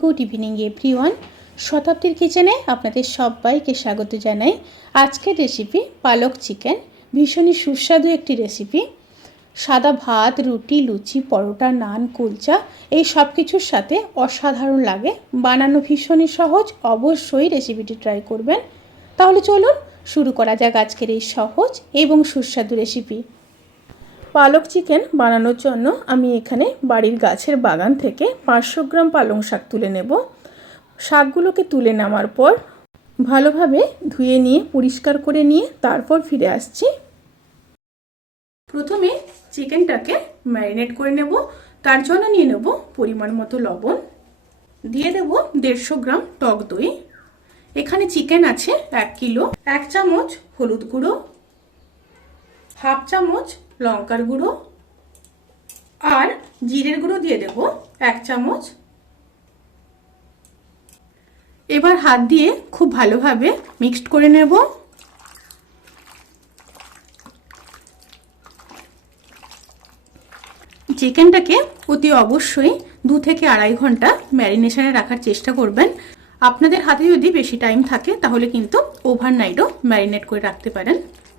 Good evening everyone. শতাব্দীর কিচেনে আপনাদের সবাইকে স্বাগত জানাই। আজকের রেসিপি পালক চিকেন। ভীষণই সুস্বাদু একটি রেসিপি। সাদা ভাত, রুটি, লুচি, পরোটা, নান, কুলচা এই সব কিছুর সাথে অসাধারণ লাগে। বানানো ভীষণই সহজ, অবশ্যই রেসিপিটি ট্রাই করবেন। তাহলে চলুন শুরু করা যাক আজকের এই সহজ এবং সুস্বাদু রেসিপি। পালক চিকেন বানানোর জন্য আমি এখানে বাড়ির গাছের বাগান থেকে 500 গ্রাম পালং শাক তুলে নেব। শাকগুলোকে তুলে নেওয়ার পর ভালোভাবে ধুয়ে নিয়ে পরিষ্কার করে নিয়ে তারপর ফিরে আসছি। প্রথমে চিকেনটাকে ম্যারিনেট করে নেব। তার জন্য নিয়ে নেব পরিমাণ মতো লবণ, দিয়ে দেব 150 গ্রাম টক দই। এখানে চিকেন আছে 1 কিলো। 1 চামচ হলুদ গুঁড়ো, হাফ চামচ লঙ্কার গুঁড়ো আর জিরের গুঁড়ো দিয়ে দেব 1 চামচ। এবার হাত দিয়ে খুব ভালোভাবে মিক্সড করে নেব। চিকেনটাকে অতি অবশ্যই 2 থেকে 2.5 ঘন্টা ম্যারিনেশনে রাখার চেষ্টা করবেন। আপনাদের হাতে যদি বেশি টাইম থাকে তাহলে কিন্তু ওভারনাইটও ম্যারিনেট করে রাখতে পারেন।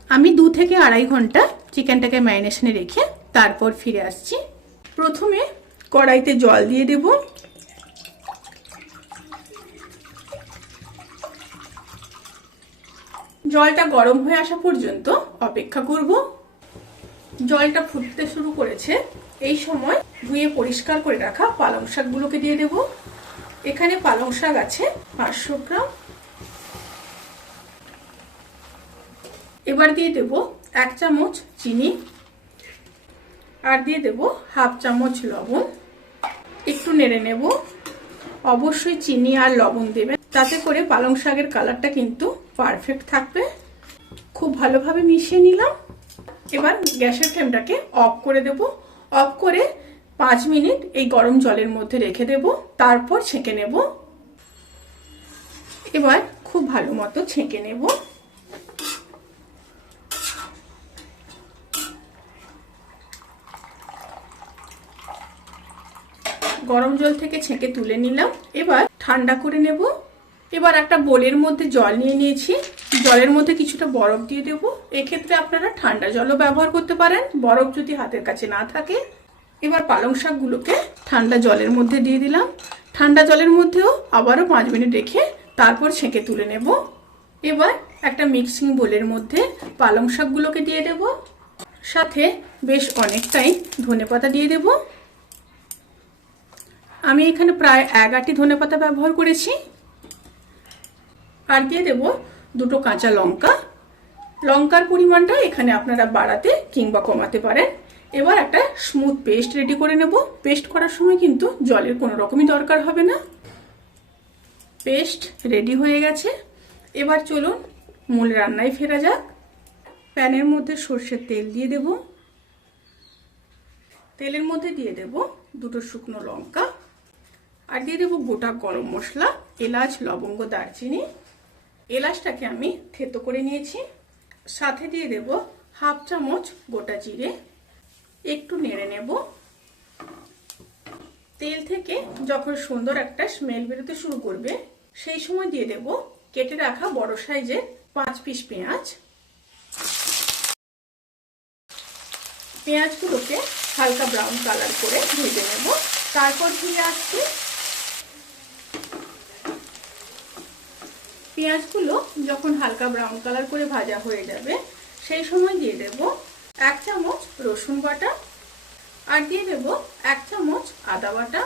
আমি 2 থেকে 2.5 ঘন্টা চিকেনটাকে ম্যারিনেশনে রেখে তারপর ফিরে আসছি। প্রথমে কড়াইতে জল দিয়ে দেব। জলটা গরম হয়ে আসা পর্যন্ত অপেক্ষা করব। জলটা ফুটতে শুরু করেছে। এই সময় ধুয়ে পরিষ্কার করে রাখা পালং শাকগুলোকে দিয়ে দেব। এখানে পালং শাক আছে 500 গ্রাম। এবার দিয়ে দেব 1 চামচ চিনি আর দিয়ে দেব হাফ চামচ লবণ। একটু নেড়ে নেব। অবশ্যই চিনি আর লবণ দেবেন, তাতে করে পালং শাকের কালারটা কিন্তু পারফেক্ট থাকবে। খুব ভালোভাবে মিশিয়ে নিলাম। এবার গ্যাসের ফ্লেমটাকে অফ করে দেব। অফ করে 5 মিনিট এই গরম জলের মধ্যে রেখে দেব, তারপর ছেঁকে নেব। এবার খুব ভালো মতো ছেঁকে নেব। গরম জল থেকে ছেঁকে তুলে নিলাম। এবার ঠান্ডা করে নেব। এবার একটা বোলের মধ্যে জল নিয়ে নিয়েছি। জলের মধ্যে কিছুটা বরফ দিয়ে দেব। এক্ষেত্রে আপনারা ঠান্ডা জলও ব্যবহার করতে পারেন, বরফ যদি হাতের কাছে না থাকে। এবার পালং শাকগুলোকে ঠান্ডা জলের মধ্যে দিয়ে দিলাম। ঠান্ডা জলের মধ্যেও আবারও 5 মিনিট রেখে তারপর ছেঁকে তুলে নেব। এবার একটা মিক্সিং বোলের মধ্যে পালং শাকগুলোকে দিয়ে দেব। সাথে বেশ অনেকটাই ধনেপাতা দিয়ে দেব। আমি এখানে প্রায় 1 আঁটি ধনেপাতা ব্যবহার করেছি। আর দিয়ে দেব 2টো কাঁচা লঙ্কা। লঙ্কার পরিমাণটা এখানে আপনারা বাড়াতে কিংবা কমাতে পারেন। এবার একটা স্মুথ পেস্ট রেডি করে নেব। পেস্ট করার সময় কিন্তু জলের কোনো রকমই দরকার হবে না। পেস্ট রেডি হয়ে গেছে। এবার চলুন মূল রান্নায় ফেরা যাক। প্যানের মধ্যে সরষের তেল দিয়ে দেব। তেলের মধ্যে দিয়ে দেব 2টো শুকনো লঙ্কা আর দিয়ে দেব গোটা গরম মশলা, এলাচ, লবঙ্গ, দারচিনি। এলাচটাকে আমি থেতো করে নিয়েছি। সাথে দিয়ে দেব হাফ চামচ গোটা জিরে। একটু নেড়ে নেব। তেল থেকে যখন সুন্দর একটা স্মেল বেরোতে শুরু করবে সেই সময় দিয়ে দেব কেটে রাখা বড় সাইজের 5 পিস পেঁয়াজ। পেঁয়াজগুলোকে হালকা ব্রাউন কালার করে ভেজে নেব। তারপর ফিরে আসছি। পেঁয়াজগুলো যখন হালকা ব্রাউন কালার করে ভাজা হয়ে যাবে সেই সময় দিয়ে দেব 1 চামচ রসুন বাটা আর দিয়ে দেব 1 চামচ আদা বাটা।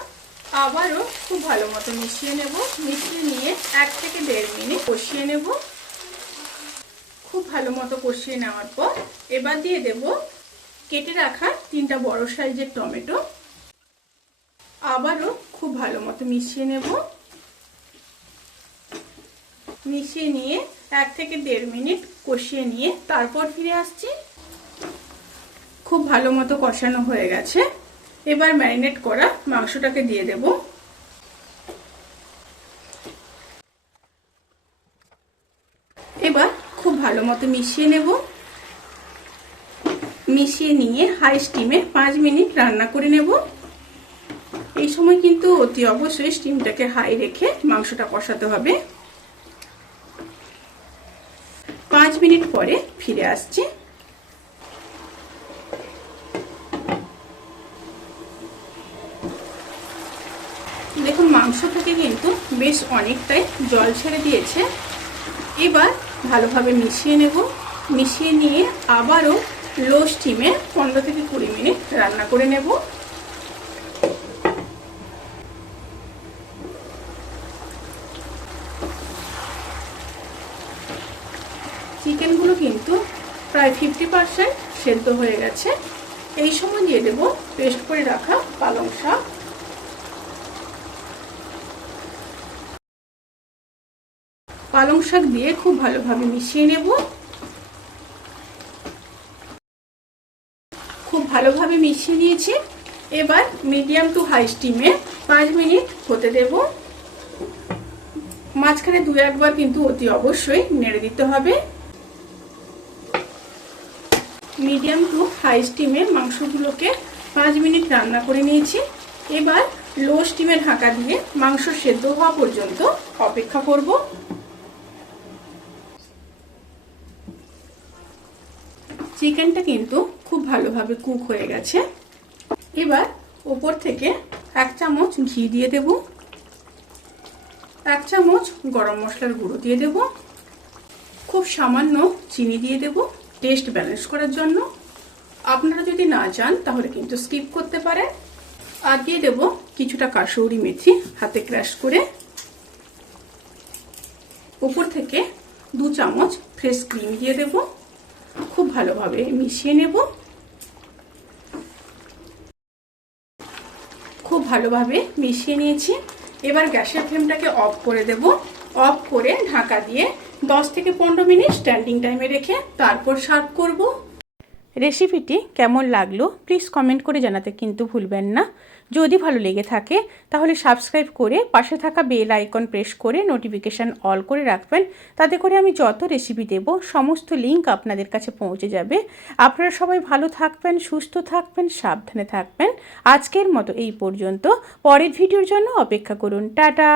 আবারও খুব ভালো মতো মিশিয়ে নেব। মিশিয়ে নিয়ে 1 থেকে 1.5 মিনিট কষিয়ে নেব। খুব ভালো মতো কষিয়ে নেওয়ার পর এবার দিয়ে দেব কেটে রাখা 3টা বড় সাইজের টমেটো। আবারও খুব ভালো মতো মিশিয়ে নেব। মিশিয়ে নিয়ে 1 থেকে 1.5 মিনিট কষিয়ে নিয়ে তারপর ফিরে আসছি। খুব ভালো মতো কষানো হয়ে গেছে। এবার ম্যারিনেট করা মাংসটাকে দিয়ে দেব। এবার খুব ভালো মতো মিশিয়ে নেব। মিশিয়ে নিয়ে হাই স্টিমে 5 মিনিট রান্না করে নেব। এই সময় কিন্তু অতি অবশ্যই স্টিমটাকে হাই রেখে মাংসটা কষাতে হবে। 5 মিনিট পরে ফিরে আসছি। দেখুন মাংস থেকে কিন্তু বেশ অনেকটাই জল ছেড়ে দিয়েছে। এবার ভালোভাবে মিশিয়ে নেব। মিশিয়ে নিয়ে আবারও লো স্টিমে 15 থেকে 20 মিনিট রান্না করে নেব। চিকেনগুলো কিন্তু প্রায় 50% সেদ্ধ হয়ে গেছে। এই সময় দিয়ে দেব পেস্ট করে রাখা পালং শাক। পালং শাক দিয়ে খুব ভালোভাবে মিশিয়ে নেব। খুব ভালোভাবে মিশিয়ে নিয়েছি। এবার মিডিয়াম টু হাই স্টিমে 5 মিনিট হতে দেব। মাঝখানে 2-1 বার কিন্তু অতি অবশ্যই নেড়ে দিতে হবে। মিডিয়াম টু হাই স্টিমে মাংসগুলোকে 5 মিনিট রান্না করে নিয়েছি। এবার লো স্টিমে ঢাকা দিয়ে মাংস সেদ্ধ হওয়া পর্যন্ত অপেক্ষা করব। চিকেনটা কিন্তু খুব ভালোভাবে কুক হয়ে গেছে। এবার উপর থেকে 1 চামচ ঘি দিয়ে দেব। 1 চামচ গরম মশলার গুঁড়ো দিয়ে দেব। খুব সামান্য চিনি দিয়ে দেব টেস্ট ব্যালেন্স করার জন্য। আপনারা যদি না চান তাহলে কিন্তু স্কিপ করতে পারেন। আর দিয়ে দেব কিছুটা কাসুরি মেথি হাতে ক্রাশ করে। উপর থেকে 2 চামচ ফ্রেশ ক্রিম দিয়ে দেব। খুব ভালোভাবে মিশিয়ে নেব। খুব ভালোভাবে মিশিয়ে নিয়েছি। এবার গ্যাসের ফ্লেমটাকে অফ করে দেব। অফ করে ঢাকা দিয়ে 10 থেকে 15 মিনিট স্ট্যান্ডিং টাইমে রেখে তারপর সার্ভ করব। রেসিপিটি কেমন লাগলো প্লিজ কমেন্ট করে জানাতে কিন্তু ভুলবেন না। যদি ভালো লেগে থাকে তাহলে সাবস্ক্রাইব করে পাশে থাকা বেল আইকন প্রেস করে নোটিফিকেশান অল করে রাখবেন। তাতে করে আমি যত রেসিপি দেব সমস্ত লিঙ্ক আপনাদের কাছে পৌঁছে যাবে। আপনারা সবাই ভালো থাকবেন, সুস্থ থাকবেন, সাবধানে থাকবেন। আজকের মতো এই পর্যন্ত। পরের ভিডিওর জন্য অপেক্ষা করুন। টাটা।